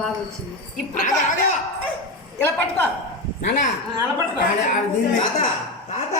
బాగా వచ్చింది. ఇప్పుడు ఇలా పట్టుకో నాన్న, అలా పట్టుకో. తాత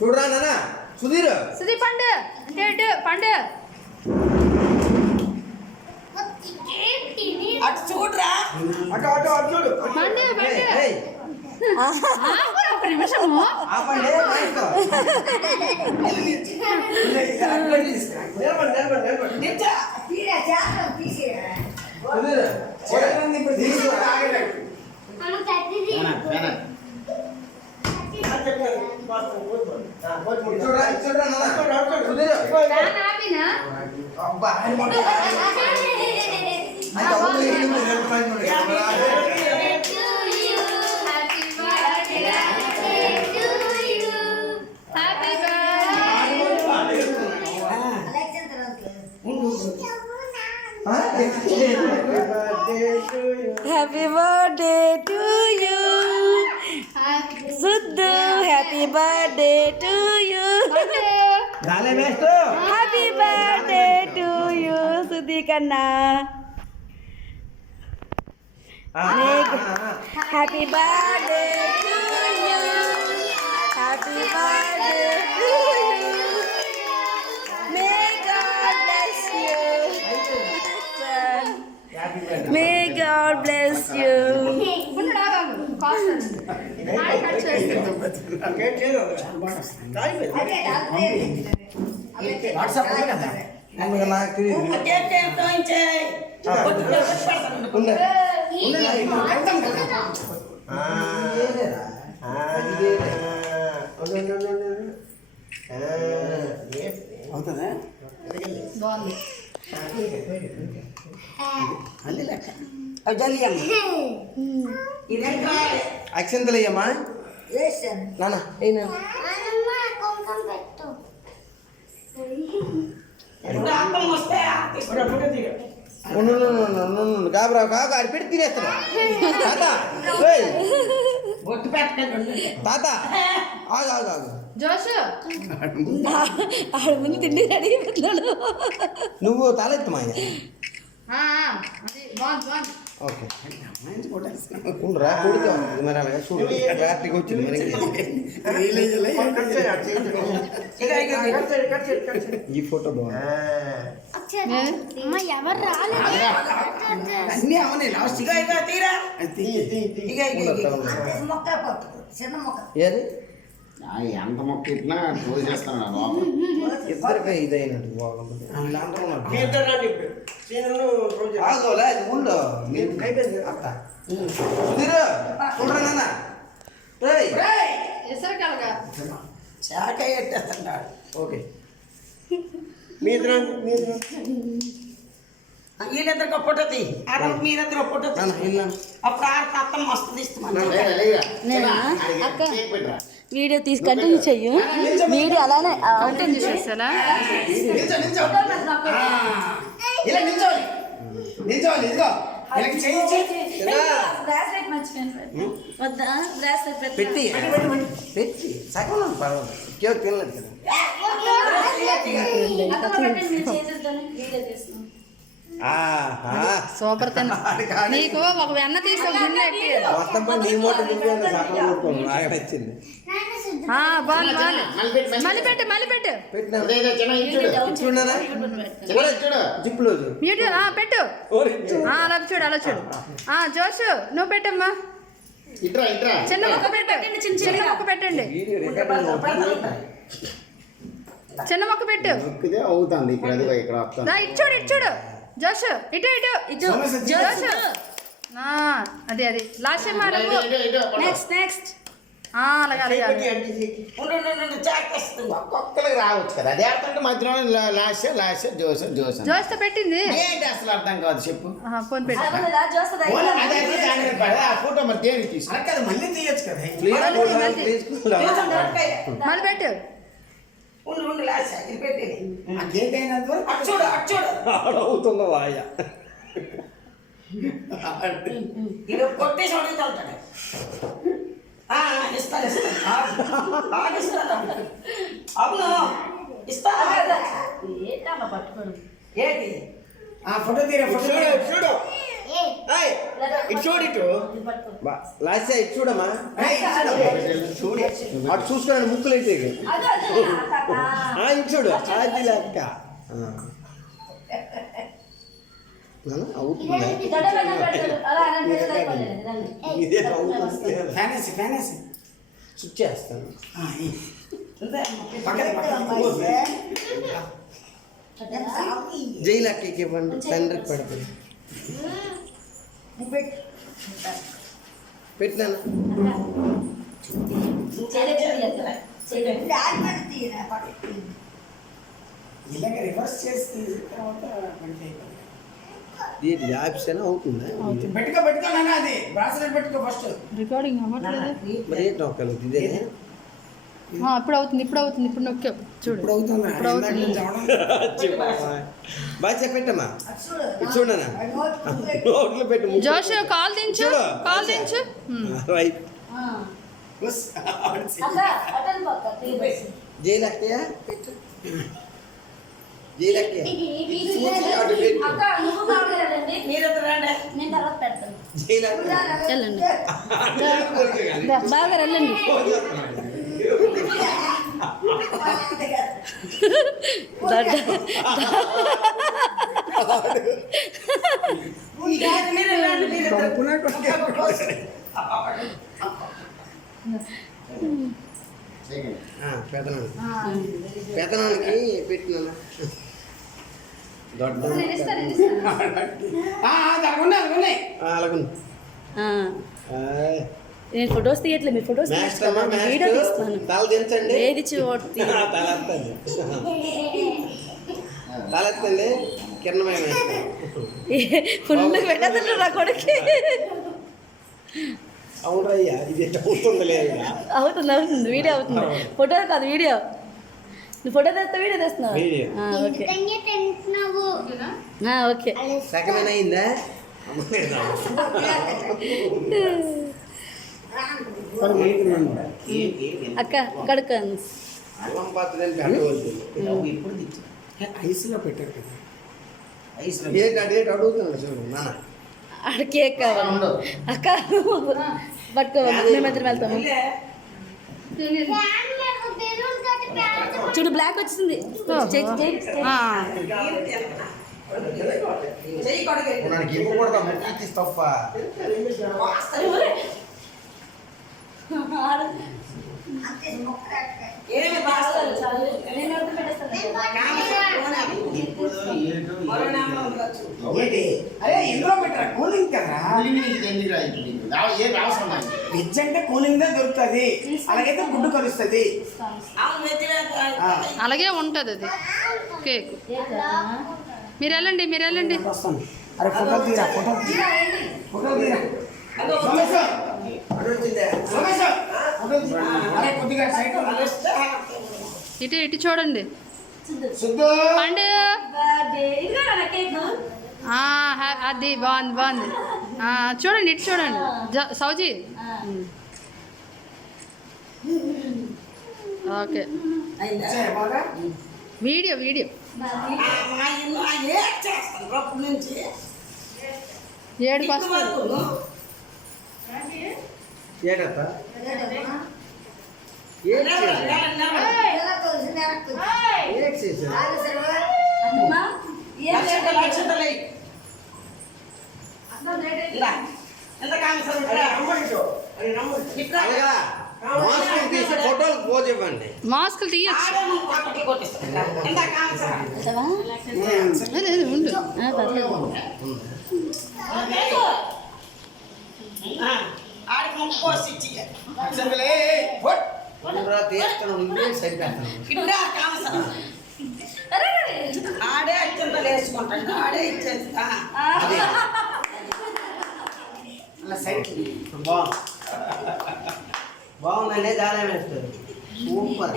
చూడరా నాన్న. సుధీర్ పండు అంటే పండు అటు చూడరా. అటు చూడు. పండు ఒక నిమిషము. Happy birthday to you, Sudhu. Happy birthday to you. Happy birthday to you, Sudhi Kanna. Happy birthday to you. Happy birthday to you. May God bless you. May God bless you. అక్షంతలయ్యమ్మా నాన్న అయినా కాబరా కాక అది పెట్టి తినేస్తున్నా తాత. తాత ఆగు ఆగు ఆగు. జోషు ఆడ ముందు తిండి రెడీ పెట్టాడు. నువ్వు తాలెత్తమా ఓకే ఉండరా కొడుకు మరి అలాగా చూడు రాత్రికి వచ్చింది మరి ఈ ఫోటో బాగుంది. అన్నీ అవనే లాస్ట్ ఏది ఎంత మొక్క ఇట్లా రోజు చేస్తాను ఇద్దరికే ఇదైనట్టు బాగుంది. ఆగోలే ఉండు అత్త చూడరా నాన్న. చాకాయ ఎట్టేస్తున్నాడు. ఓకే వీళ్ళిద్దరికి ఒక ఫోటో తీ. మీరిద్దరు ఫోటో అప్పుడు అత్తమ్మ మస్తు తీస్తున్నాను. వీడియో తీసి కంటిన్యూ చెయ్యు. వీడియో అలానే కంటిన్యూ చేస్తారా? ఇలా నిల్చోవాలి నిల్చోవాలి. ఇదిగో పెట్టి పెట్టి సగం పర్వాలేదు. కేక్ తినలేదు కదా. సూపర్ తిన్న. నీకు ఒక వెన్న తీసి మొత్తం పని నీ మూట సగం కొట్టుకోండి. బాగా నచ్చింది. మళ్ళీ పెట్టు మళ్ళీ పెట్టు జిప్పులు పెట్టు. అలా చూడు అలా చూడు. జోషు నువ్వు పెట్టమ్మా. చిన్న మొక్క పెట్టండి. చిన్న మొక్క పెట్టండి. చిన్న మొక్క పెట్టు. అవుతుంది ఇక్కడ ఇచ్చాడు ఇచ్చాడు. జోషు ఇటు ఇటు ఇటు. జోషు అది అది లాస్ట్ నెక్స్ట్ నెక్స్ట్ అలాగే ఒక్కొక్కరికి రావచ్చు కదా. అది ఆడుతుంటే మధ్యలో లాస్ట్ జోస్తో పెట్టింది ఏంటి అసలు అర్థం కాదు. చెప్పు ఫోన్ పెట్టి ఆ ఫోటో మరి దేనికి తీసుకు మళ్ళీ తీయచ్చు కదా. మళ్ళీ పెట్టు. అవుతుందో వాయ ఇది కొట్టేసి అడుగుతాడు. ఇస్తాను అవును ఇస్తా. ఏంటి ఫోటో తీరా ఫోటో చూడు ఇటు చూడు ఇటు లాస్ట్ ఇటు చూడమ్మా చూడు అటు చూసుకోండి ముక్కులు అయితే ఇటు చూడు అది లెక్క అవుతుందా ఇదే అవుతుంది స్విచ్ చేస్తాను జైలక్కకి ఇవ్వండి తండ్రికి పెడతాను పెట్టినాను ఇలాగ రివర్స్ చేస్తే ఆప్షన్ అవుతుందా పెట్టుకో నాన్న, అది బ్రాస్లెట్ పెట్టుకో ఫస్ట్. రికార్డింగ్ అవ్వట్లేదు. మరి ఏంటి నొక్కలేదు ఇదే ఇప్పుడు అవుతుంది ఇప్పుడు నొక్కావు చూడు. ఇప్పుడు అవుతుందా? ఇప్పుడు అవుతుంది. బాగా చెప్పేట్టమ్మా చూడనా నోట్లో పెట్టు జోష్ కాల్ దించు రైట్ జైలక్కయ్య పెట్టు జైలక్కయ్య వెళ్ళండి బాగా వెళ్ళండి. పెదనానికి పెట్టినా అలాగుంది నేను ఫొటోస్ తీయట్లేదు, మీ ఫొటోస్ వీడియో తీస్తాను. తల దించండి ఏది చూడండి తల ఎత్తండి కిరణమయం ఫుల్ పెట్టేదంటారు నా కొడుకు. అవునయ్యా ఇది అవుతుందిలే అవుతుంది వీడియో అవుతుంది, ఫోటో కాదు వీడియో. నువ్వు ఫోటో తెస్తా వీడియో తెస్తున్నావు. ఓకే ఓకే సెకండ్ అయిందా అక్క కడుక అల్లం పాత్రని పెట్టవద్దు ఐస్లో పెట్టారు కదా. డేట్ అడుగుతున్నాడు చూడు నాన్న ఆడ కేక్ కావాలి అక్క పట్టుకోవాలి, మేమిద్దరం వెళ్తాము. చూడు బ్లాక్ వచ్చింది. నాకు ఇవ్వకూడదా ముక్కి తీస్తాప్ప అరే ఇందులో పెట్టరా, కూలింగ్ కదా. వెజ్ అంటే కూలింగ్ దే దొరుకుతుంది, అలాగైతే గుడ్డు కలుస్తుంది. అలాగే ఉంటుంది అది కేక్. మీరు వెళ్ళండి వస్తాను. అరే ఫోటో తీరా ఫోటో తీరా సోమేశ్, ఫోటో తీరా. అరే కొద్దిగా సైడ్ ఇటు చూడండి సుద్దు. పండు. అది బాగుంది. చూడండి ఇటు చూడండి సౌజీ. ఓకే బాగా వీడియో ఏడుపు వస్తుంది. ఏడతా మాస్కులు తీసి ఫోటోలు పోజ్ ఇవ్వండి. మాస్కులు తీయచ్చు ఉండు. ఆడే అత్యంత వేసుకుంటాడు, ఆడే ఇచ్చేస్తా. బాగుందండి దానే వేస్తారు సూపర్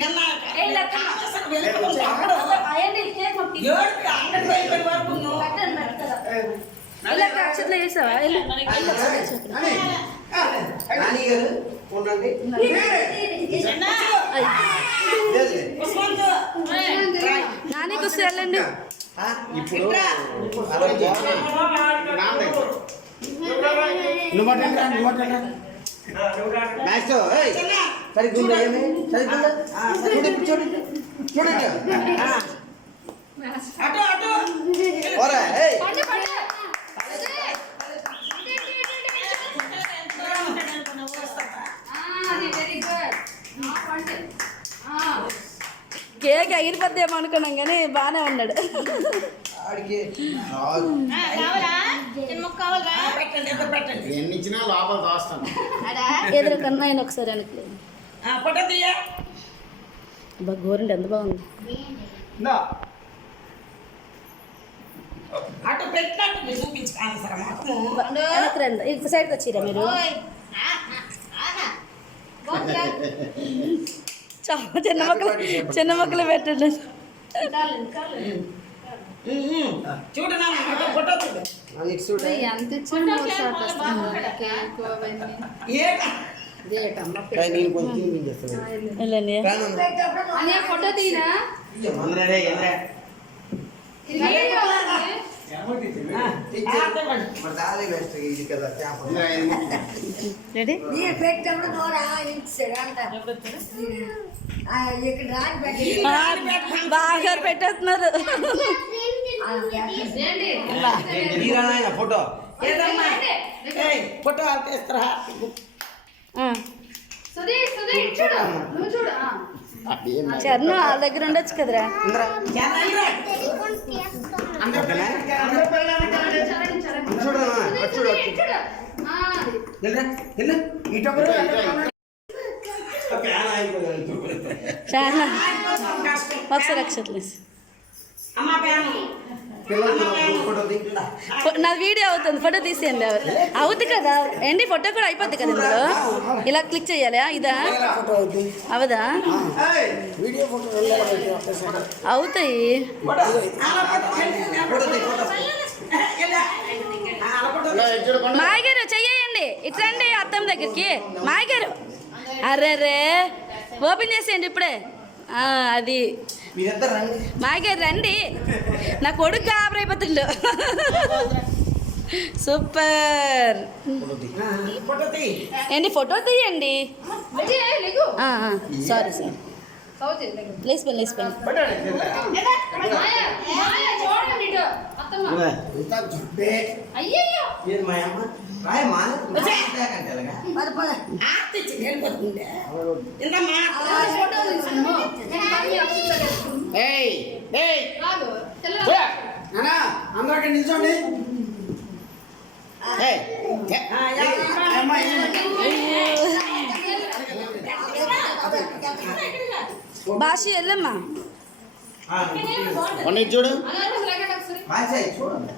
నిన్న ఏడుపు అంగడికి అయిపోయిన వరకు నువ్వు. ఇలా అక్షతలు వేసావా వెళ్ళు. నాని గారు ఉండండి. లేదు. కుసుమంతు. నాని కూర్చో వెళ్ళండి. ఇప్పుడు నువ్వు పట్టండి. మ్యాచ్ సరిగ్గా చూడండి చూడండి చూడండి. అటు అటు. ఓరా ఏయ్ పండు పండు అది వెరీ గుడ్ పండు కేక్ ఎగిరిపోద్దేమో అనుకున్నాం కానీ బాగానే ఉన్నాడు. ఆడికి పెట్టండి ఎదురు పెట్టండి. ఎన్ని ఇచ్చినా లోపల దోస్తాను. ఎదురు కన్నా ఆయన ఒకసారి వెనక్కి. ఫోటో తీయ. అబ్బా గోరండి ఎంత బాగుంది. అటు పెట్టినట్టు చూపించుకోవాలి సార్ మొత్తము. వెనక్కి రండి. ఇటు సైడ్కి వచ్చిరా మీరు. చాలా చిన్న మొక్కలు పెట్టండి. చూడు నాన్న ఫోటో చూడు. ఇటు చూడు. ఎంత ఇచ్చాను కేక్ అవన్నీ నేను కొంచెం తినిపించేస్తాను. వెళ్ళండి. అనే ఫోటో తీనా ఇది వీడియో ఉంది. మరి దాలే వేస్ట్ ఇది కదా చేప. రెడీ బాగా పెట్టేస్తున్నారు. ఏంటి ఫోటో ఏదమ్మా ఏయ్ ఫోటో తీస్తారా? సుధీర్ సుధీర్ చూడు నువ్వు చూడు చరణ్ వాళ్ళ దగ్గర ఉండొచ్చు కదరా. చాలా ఒకసారి అక్షతలు అమ్మ పేరు నాది వీడియో అవుతుంది. ఫోటో తీసేయండి. అవుతుంది కదా ఏంటి ఫోటో కూడా అయిపోద్ది కదా ఇందులో. ఇలా క్లిక్ చేయాలి. ఇదా అవదా అవుతాయి. మాయగారు చెయ్యండి. ఇట్లండి అత్తమ్మ దగ్గరికి. మాయగారు అర్రే ఓపెన్ చేసేయండి ఇప్పుడే. అది మీరందరూ రండి. మాయగారు రండి. నా కొడుకు గాబరైపోతుండు. సూపర్. ఫోటో తీ. ఏంటి ఫోటో తీయండి. సారీ సారీ లేచిపోయింది లేచిపోయింది. చూడండి ఇటు అత్తమ్మ అయ్యయ్యో ఏది మా అమ్మ రాయమ్మా అంటే అలాగా ఆర్తి ఇచ్చి వెళ్ళిపోతుండే. ఇందమ్మా ఫోటో తీసుకున్నాము ఏయ్ ఏయ్ రాదు తెల్ల అందరూ నిల్చోండి. ఏయ్ భాష వెళ్ళమ్మా. కొన్ని చూడు. బాయ్ చూడండి.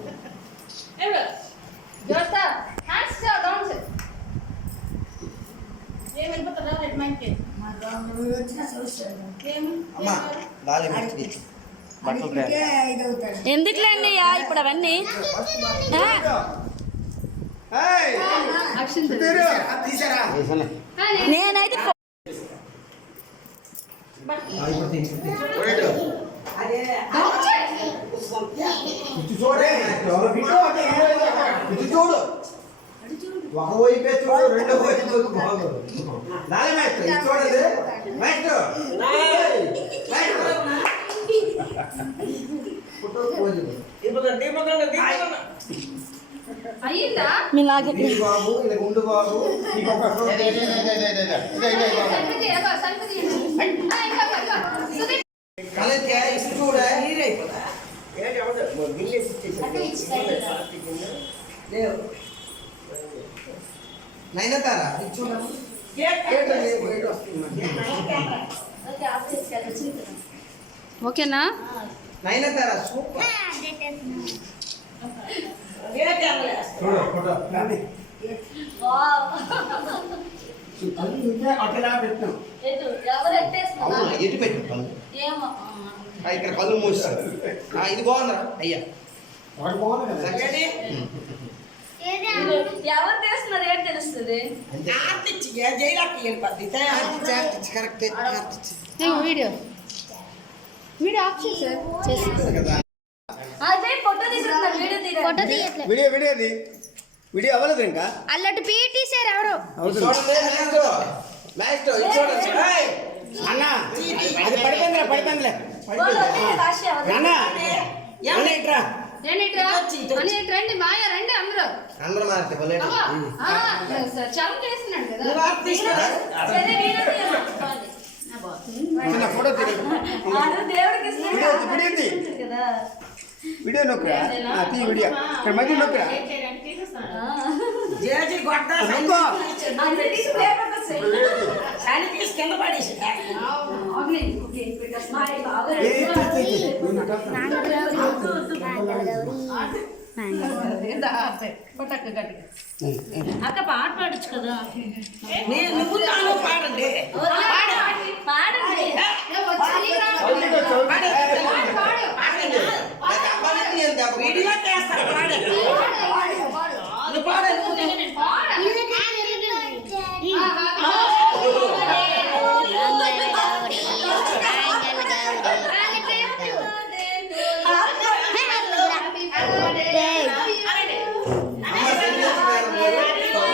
అమ్మా దాలి మంచిది. బట్టలు ఎందుకులేండి ఇప్పుడు అవన్నీ. తీసారా? నేనైతే చూడు ఒక వైపే చూడు రెండో వైపు చూడు బాగోదు. దాని మ్యాచ్ చూడదు మ్యాచ్ అయ్యిందా మీ నాకు బాబు ఇలా గుండు బాబు కలెక్ట్ ఇస్తూ కూడా నైనతారా చూడము ఓకేనా నైనతారా సూపర్. చూడు ఫోటో అట్టలా పెట్టాం. ఎటు పెట్టు ఏమో ఇక్కడ కళ్ళు మూస్తారు ఇది బాగుందిరా అయ్యా వాడు బాగుంది కదా రెడీ? ఎవరు తెలుస్తున్నారు ఏంటి తెలుస్తుంది ఆర్తి ఇచ్చి, ఏ జైలాకి వెళ్ళిపోద్ది. కరెక్ట్ వీడియో ఆఫ్ చేశారు కదా అదే ఫోటో తీసుకున్నారు వీడియో తీరా ఫోటో తీయట్లేదు వీడియో అవ్వలేదు ఇంకా అల్లటి పీటీ సార్ ఎవరు చూడండి నెక్స్ట్ ఇది చూడండి ఏయ్! అన్న అది పడిపోయిందిలే భాష నాన్న అన్న ఇట్రా రండి మాయా రండి అందరూ అందరూ మారితే పోలేదు చలం చేస్తున్నాడు కదా నువ్వు ఆర్తి తీసుకురా. సరే వీడియో తీయమా చిన్న ఫోటో తీయండి దేవుడికి వీడియో తీ. కదా వీడియో నొక్కురా తీ వీడియో ఇక్కడ మధ్య నొక్కురా జేజీ గొడ్డ నొక్కో అందరూ తీసి పేపర్ వస్తాయి శాని తీసి కింద పడేసి. అక్క పాట పాడచ్చు కదా నువ్వు నాను పాడండి. పాడండి వీడియో చేస్తాను పాడండి. నువ్వు పాడు, నువ్వు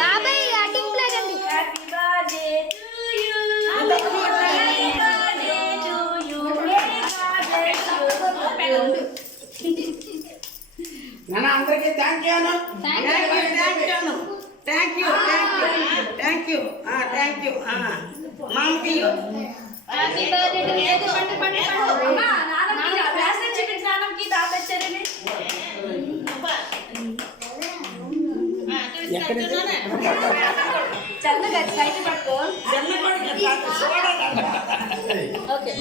బాబాయ్ అటింగ్ లాగండి హ్యాపీ బర్త్డే టు యు నాన్న అందరికీ థ్యాంక్ యూ అన్న థ్యాంక్ యూ మామకి హ్యాపీ బర్త్డే టు పండు పండు అమ్మా నాన్నకి క్లాస్ నుంచి నాన్నకి తాత వచ్చారని చందగా సైట్ పట్టుకో చిన్న కొడుకు చూడాలి. ఓకే